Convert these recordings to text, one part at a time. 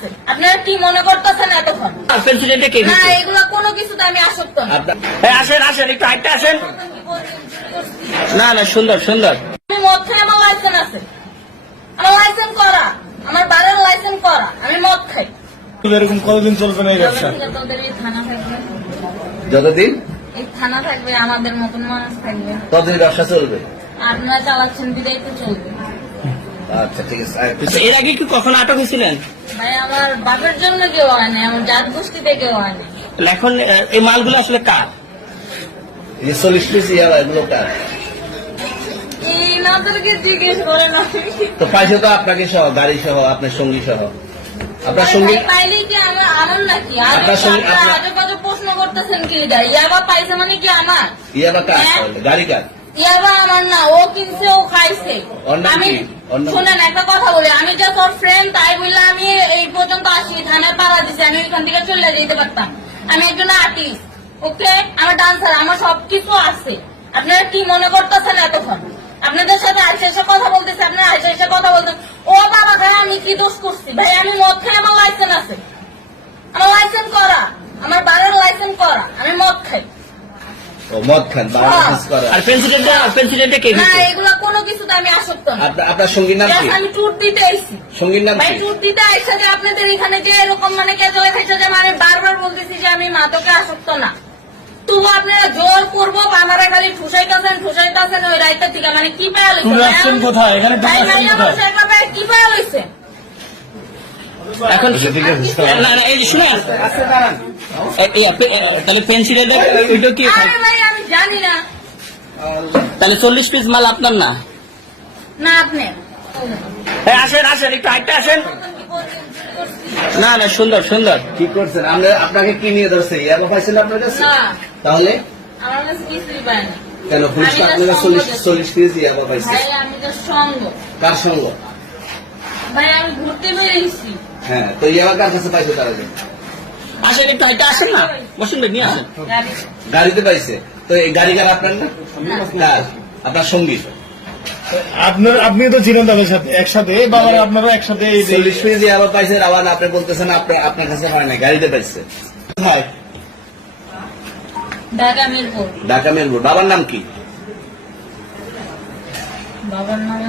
আছে আপনারা কি মনে করতেছেন এতক্ষণ? প্রেসিডেন্টে কে না দিচ্ছে? কোনো কিছুতে আমি আসক্ত না। আসেন আসেন একটু হাইটে আসেন। না না সুন্দর সুন্দর। আমি মদ খাই আমার লাইসেন্স আছে। আমার লাইসেন্স করা। আমার বাড়ির লাইসেন্স করা। আমি মদ খাই। এরকম কতদিন চলবে না এই ব্যবসা? যতদিন? এই থানা থাকবে আমাদের মতন মানুষ থাকবে। ততদিন ব্যবসা চলবে? আপনারা চালাচ্ছেন বিদায় তো চলবে। আচ্ছা ঠিক আছে। এর আগে কি কখনো আটক হয়েছিলেন? ভাই আমার বাপের জন্য কেউ আমার জাত গোষ্ঠীতে কেউ এখন এই মালগুলো আসলে কার? এই চল্লিশ পিস এগুলো কার? তো পাইছে তো আপনাকে সহ গাড়ি সহ আপনার সঙ্গী সহ। আপনার সঙ্গী ভাই, পাইলেই কি আমার আমার নাকি? আপনার সঙ্গে- আজে বাজে প্রশ্ন করতেছেন কি? ইয়াবা পাইছে মানে কি আমার? ইয়াবা কার হ্যাঁ? গাড়ি কার? ইয়াবা আমার না ও কিনছে ও খাইছে। আমি শুনেন একটা কথা বলি আমি যে তোর ফ্রেন্ড তাই বললে আমি এই পর্যন্ত আসি থানায় পাড়া দিছি আমি ওইখান থেকে চলে যেতে পারতাম। আমি একজন আর্টিস্ট ওকে আমার ডান্সার আমার সবকিছু আছে। আপনারা কি মনে করতেছেন এতক্ষণ? আপনাদের সাথে আইসে এসে কথা বলতেছে আপনারা আইসে এসে কথা বলতেন ও বাবা ভাই আমি কি দোষ করছি? ভাই আমি মদ খাই আমার লাইসেন্স আছে। আমার লাইসেন্স করা আমার বাড়ির লাইসেন্স করা আমি মদ খাই ও মদ খান বা। আর প্রেসিডেন্টে প্রেসিডেন্টে কে না এগুলা কোনো কিছুতে আমি আসক্ত না। আপনার আপনার সঙ্গীর নাম কি? আমি ট্যুর দিতে আইছি সঙ্গীর নাম কি? ট্যুর দিতে আইসা যে আপনাদের এখানে যে এরকম মানে কেজলে খাইছে যে আমি বারবার বলতেছি যে আমি মাদকে আসক্ত না। তবু আপনারা জোর করব আমারা খালি ঠুসাইতেছেন ঠুসাইতেছেন ওই রাইতে থেকে মানে কি পায়া লইছে? কোথায়? এখানে কি পায়া লইছে? এখন আচ্ছা, না না এই যে শুনেন। তাহলে পেন্সিলের ওইটা কি? আরে ভাই আমি জানি না। তাহলে চল্লিশ পিস মাল আপনার না? না আপনি। এই আসেন আসেন একটু হাইটে আসেন। না না সুন্দর সুন্দর। কি করছেন? আমরা আপনাকে কি নিয়ে ধরছে? ইয়াবা পাইছেন আপনার কাছে? না। তাহলে? আমার কাছে কিছুই পায় না। কেন পুলিশ আপনার চল্লিশ চল্লিশ পিস ইয়াবা পাইছে ভাই আমি তো সঙ্গ। কার সঙ্গ? ভাই আমি ঘুরতে বেরিয়েছি। হ্যাঁ তো ইয়াবা কার কাছে পাইছে তারা যে? আসেন একটু হাইটে আসেন না? বসুন নিয়ে আসেন। গাড়িতে পাইছে। তো এই গাড়ি কার আপনার না? আপনার সঙ্গী। আপনার আপনি তো ছিলেন তাদের সাথে একসাথে বাবার আপনারা একসাথে চল্লিশ ইয়াবা পাইছে আবার আপনি বলতেছেন আপনার আপনার কাছে হয় না গাড়িতে পাইছে। কোথায়? ঢাকা মিরপুর। ঢাকা বাবার নাম কি? বাবার নাম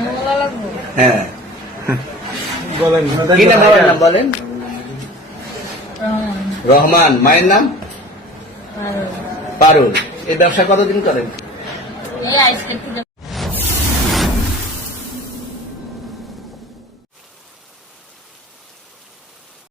হ্যাঁ। বলেন। কি নাম বাবার নাম বলেন? রহমান মায়ের নাম? পারুল। এই ব্যবসা কতদিন করেন? এই আইসক্রিম থেকে